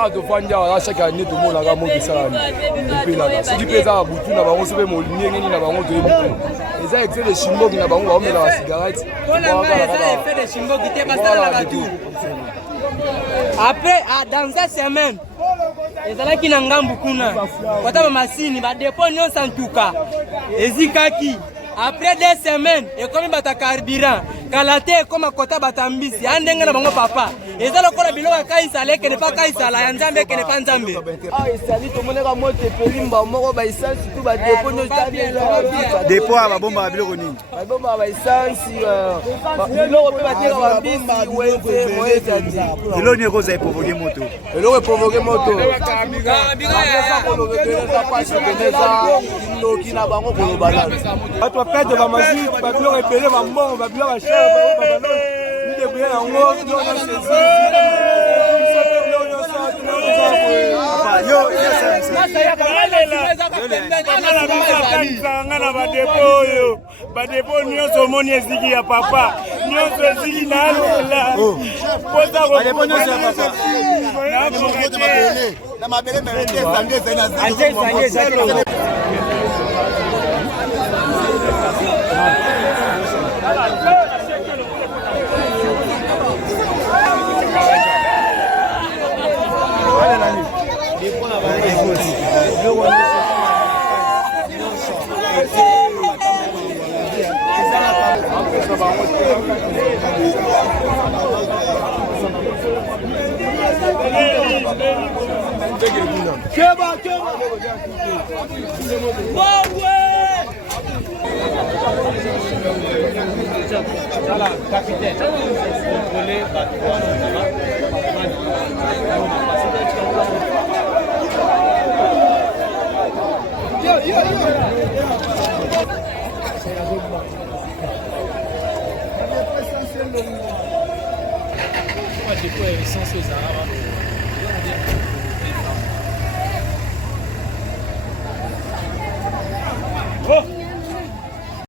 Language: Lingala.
Ah, de Fanja, chaque année, tout le monde a remonté ça. Si tu fais ça à Boutou, on va se faire mon lien, on va remonter. Et ça, c'est des chimbos qui n'ont pas remonté la cigarette. Fait des chimbos qui étaient passés à la tour. Après, dans cette semaine, ezala qui n'a pas beaucoup na. Quand on m'a signé, va dépendre en tout cas. Ezikaki. Après 2 semaines, et comme il y a carburant, quand la terre est comme à côté de Batambisi, il y a un papa. Et ça, le corps de Bilo a Kaïsale, qui n'est pas Kaïsale, il y a un Zambé qui n'est pas Zambé. Ah, il s'agit de mon état de Pélimba, mon essence, tout va dépendre. Dépôt à la bombe à Bilo. La bombe à essence, l'eau peut battre à Bisi, ou est l'eau n'est rose et provoquer moto. L'eau est provoqué moto. Pète va magie, va bien repérer ma mort, va bien la chair, va bien ni de bien en haut, ni on a saisi. Badepo nyonso moni eziki ya papa nyonso eziki na lola poza ko badepo nyonso ya papa na mabele mele sange Moi, j'ai quoi, sans ces arabes.